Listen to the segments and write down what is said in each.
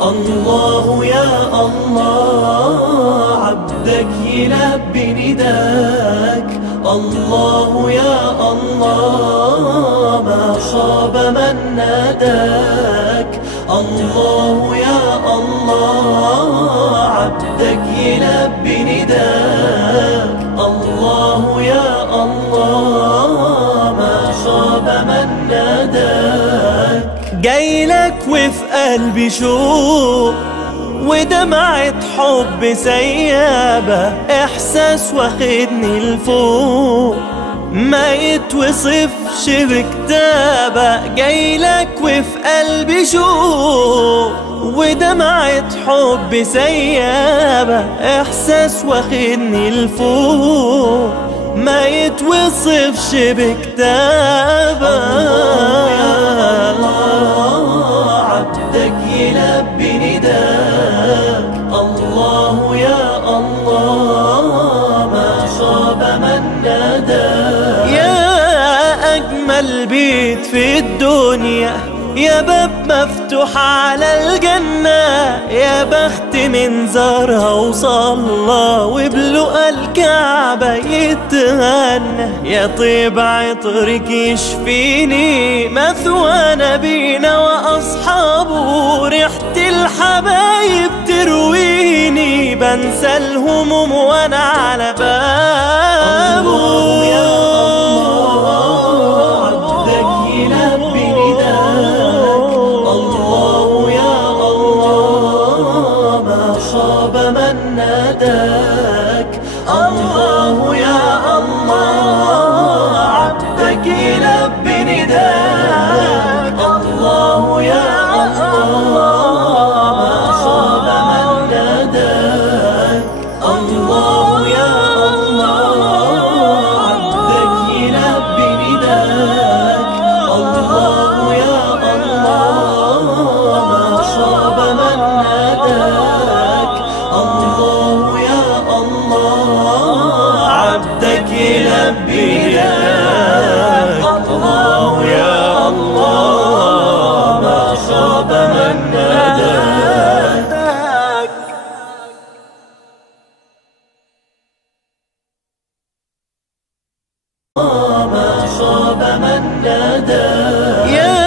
الله يا الله عبدك يلبي نداك. الله يا الله ما خاب من ناداك. الله يا الله عبدك يلبي نداك. الله يا الله ما خاب من ناداك. جايلك وفي قلبي شوق ودمعة حب سيابة، إحساس واخدني لفوق ما يتوصفش بكتابة. جايلك وفي قلبي شوق ودمعة حب سيابة، إحساس واخدني لفوق ما يتوصفش بكتابة. عبدك يلبي نداك. الله يا الله ما خاب من ناداك. يا أجمل بيت في الدنيا، يا باب مفتوح على الجنة، يا بخت من زارها وصلى وبلقى الكعبة يتهنى. يا طيب عطرك يشفيني، مثوى نبينا وأصحابه، ريحة الحبايب ترويني، بنسى الهموم وأنا على بابه. من ناداك. الله يا الله عبدك يلبي نداك. الله يا الله ما خاب من ناداك. الله يا الله عبدك يلبي نداك. الله يا الله ما خاب من ناداك. الله يا الله عبدك يلبي نداك. الله يا الله ما خاب من ناداك. ما خاب من ناداك. يا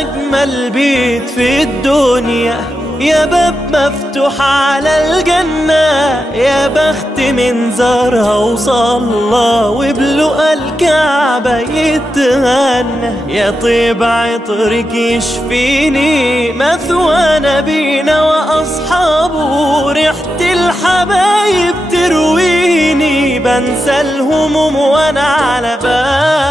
أجمل بيت في الدنيا، يا باب مفتوح على الجنة، يا بخت من زارها وصلى وبلقى الكعبة يتهنى. يا طيب عطرك يشفيني، مثوى نبينا وأصحابه، ريحة الحبايب ترويني، بنسى الهموم وأنا على بابه.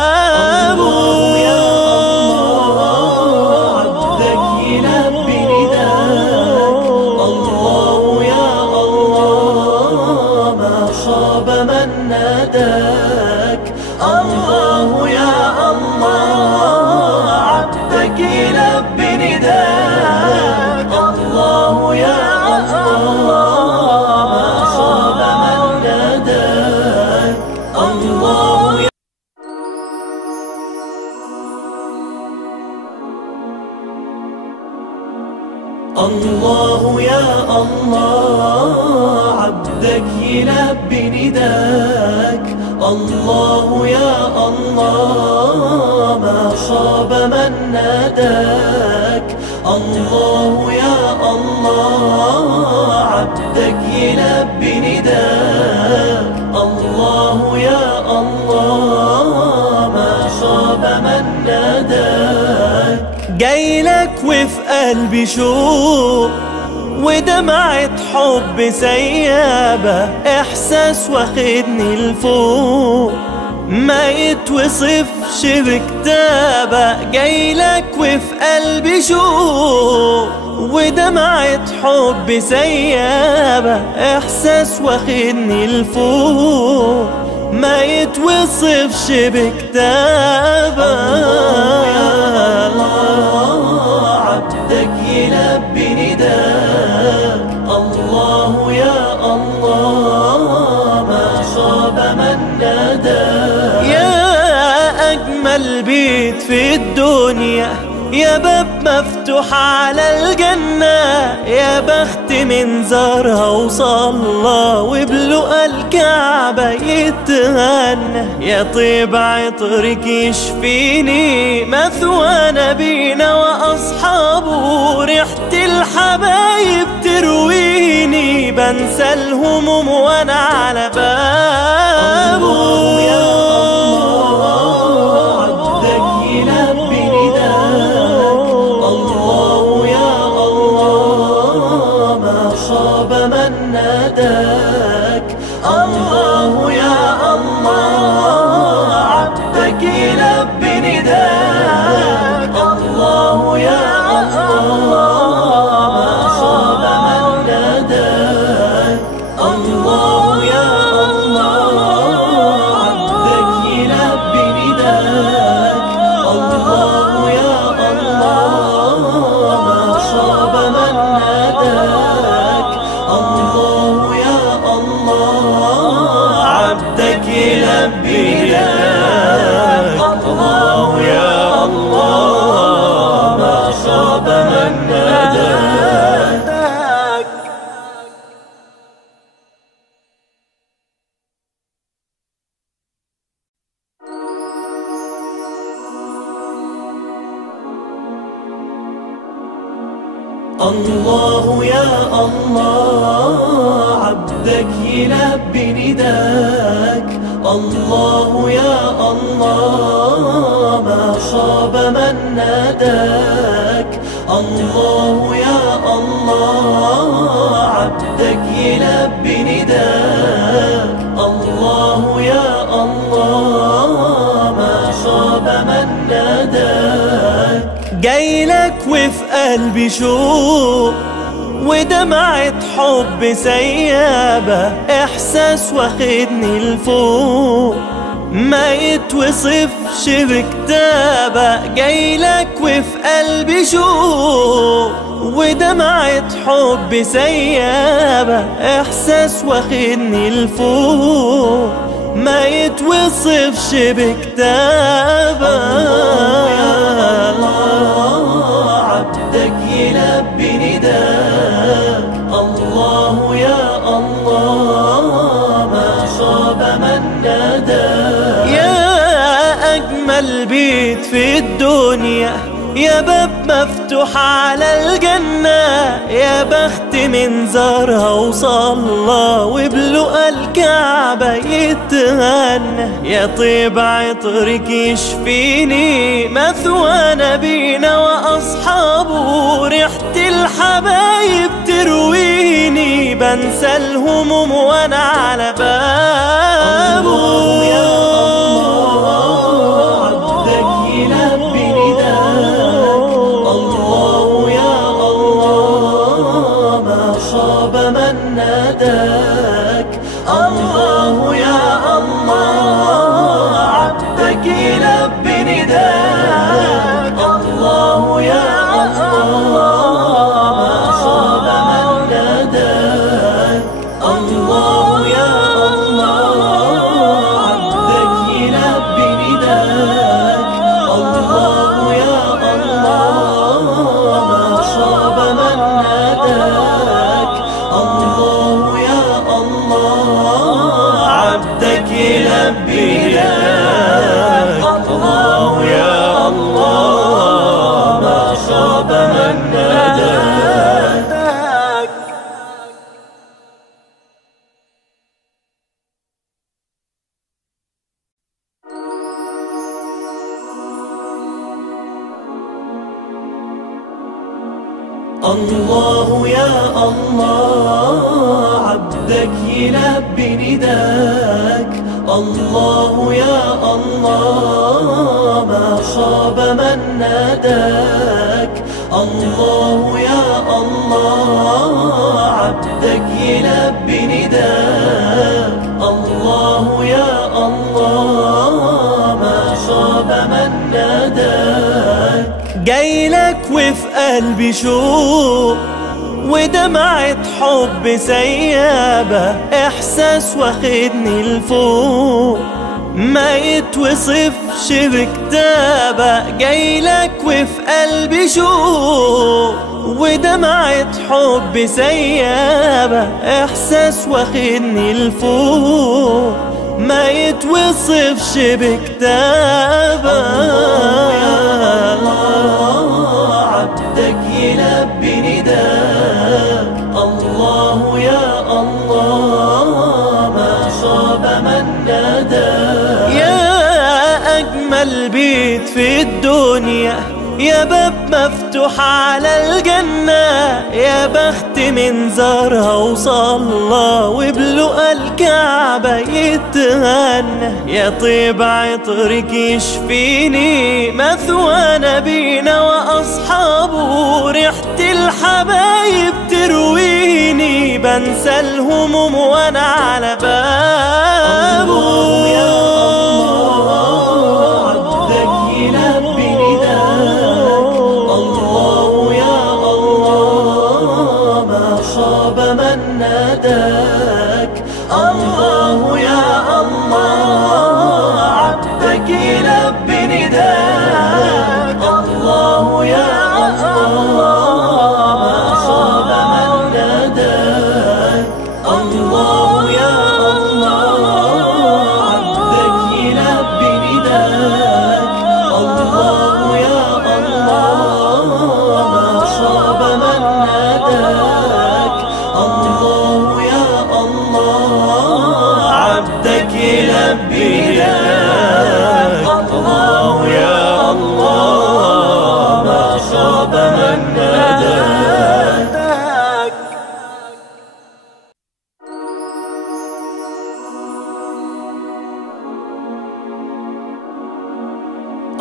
من ناداك. الله يا الله عبدك يلبي نداك. الله يا الله ما خاب من ناداك. الله يا الله يا الله عبدك يلبي نداك. الله يا الله ما خاب من ناداك. الله يا الله عبدك يلبي نداك. الله يا الله ما خاب من ناداك. جايلك وفي قلبي شوق ودمعة حب سيابة، إحساس واخدني لفوق ما يتوصفش بكتابة. جايلك وفي قلبي شوق ودمعة حب سيابة، إحساس واخدني لفوق ما يتوصفش بكتابة. عبدك يلبي نداك. الله يا الله ما خاب من ناداك. يا يا باب مفتوح على الجنة، يا بخت من زارها وصلى وبلقى الكعبة يتهنى. يا طيب عطرك يشفيني، مثوى نبينا وأصحابه، ريحة الحبايب ترويني، بنسى الهموم وأنا على بابه. من ناداك الله يا الله، عبدك يلبي نداك الله يا الله، ما خاب من ناداك الله يا الله، عبدك يلبي نداك الله يا الله، ما خاب من ناداك الله يا الله، عبدك يلبي نداك الله يا الله، ما خاب من ناداك. الله يا الله، عبدك يلبي نداك الله يا الله، ما خاب من ناداك الله يا الله، عبدك يلبي نداك الله يا الله، ما خاب من ناداك. جايلك وفي قلبي شوق ودمعة حب سيابة، إحساس واخدني لفوق ما يتوصفش بكتابة. جايلك وفي قلبي شوق ودمعة حب سيابة، إحساس واخدني لفوق ما يتوصفش بكتابة. عبدك يلبي نداك الله يا الله، ما خاب من ناداك. يا أجمل بيت في الدنيا، يا باب مفتوح على الجنة، يا بخت من زارها وصلى وبلقى الكعبة يتهنى. يا طيب عطرك يشفيني، مثوى نبينا وأصحابه، ريحة الحبايب ترويني، بنسى الهموم وأنا على بابه. من ناداك الله يا الله، عبدك يلبي نداك الله يا الله، ما خاب من ناداك الله يا الله، عبدك يلبي نداك الله يا الله، ما خاب من ناداك الله يا الله، عبدك يلبي نداك الله يا الله، ما خاب من ناداك. الله يا الله، عبدك يلبي نداك الله يا الله، ما خاب من ناداك الله يا الله، عبدك يلبي نداك الله يا الله، ما خاب من ناداك. جايلك وفي قلبي شوق ودمعة حب سيابة، إحساس واخدني لفوق ما يتوصفش بكتابة، جايلك وفي قلبي شوق ودمعة حب سيابة، إحساس واخدني لفوق ما يتوصفش بكتابة. عبدك يلبي نداك، الله يا الله ما خاب من ناداك. يا أجمل بيت في الدنيا، يا باب مفتوح على الجنة، يا بخت من زارها وصلى وبلقى الكعبة يتهنى. يا طيب عطرك يشفيني، مثوى نبينا وأصحابه، ريحة الحبايب ترويني، بنسى الهموم وأنا على بابه. من ناداك الله يا الله، عبدك يلبي نداك، الله يا الله ما خاب من ناداك، الله يا الله عبدك يلبي نداك، الله يا الله ما خاب من ناداك، الله يا الله عبدك يلبي نداك، الله يا الله ما خاب من ناداك.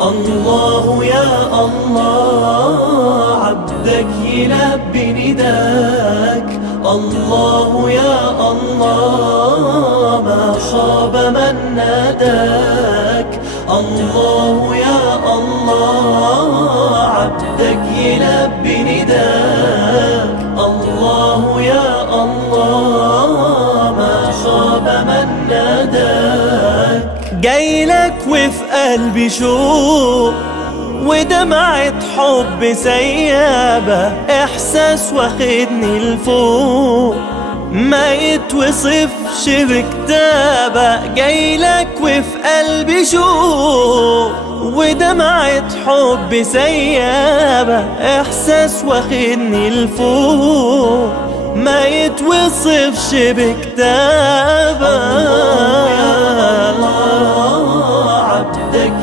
الله يا الله عبدك يلبي نداك، الله يا الله ما خاب من ناداك، الله يا الله عبدك يلبي نداك، الله يا الله ما خاب من ناداك. جايلك وفي قلبي شوق ودمعة حب سيابة، إحساس واخدني لفوق ما يتوصفش بكتابة، جايلك وفي قلبي شوق ودمعة حب سيابة، إحساس واخدني لفوق ما يتوصفش بكتابة. عبدك